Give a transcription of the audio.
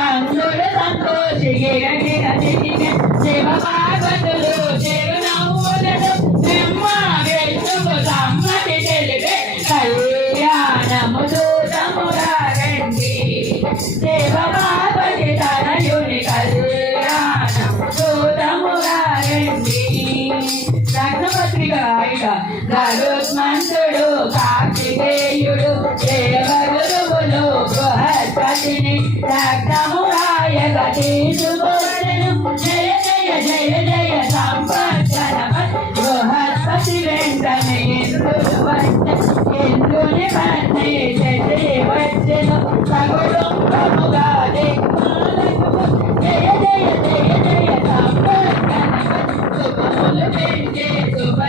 అందులో సంతోషి గిర గిర శివ పార్వతులు చిరునవ్వులను బ్రహ్మ వెలుగు సమ్మతి తెలిపే కళ్యాణము దూతముగా రండి శివ పార్వతి తనయుని కళ్యాణము దూతముగా రండి. రత్నపత్రిక గరుత్మంతుడు కార్తికేయుడు దేవగురువులు బృహస్పతిని రక్తమురాయగ తీసుకొనెను. జయ జయ జయ జయ సంపర్శన బృహస్పతి వెంటనే ఇంద్రుని పన్నే శశి వచ్చెను సగుడుంబముగా దిక్మాలకు జయ జయ జయ జయ సంపర్శన శుభములు పెంచే శుభ